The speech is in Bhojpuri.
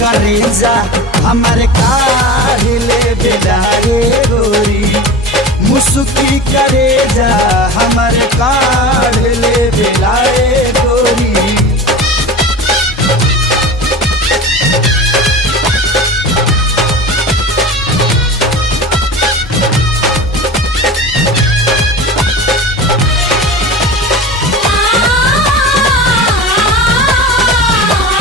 करेजा हमारे काढ़ ले बेलाए गोरी, मुसुकी करेजा हमारे काढ़ ले बेलाए गोरी।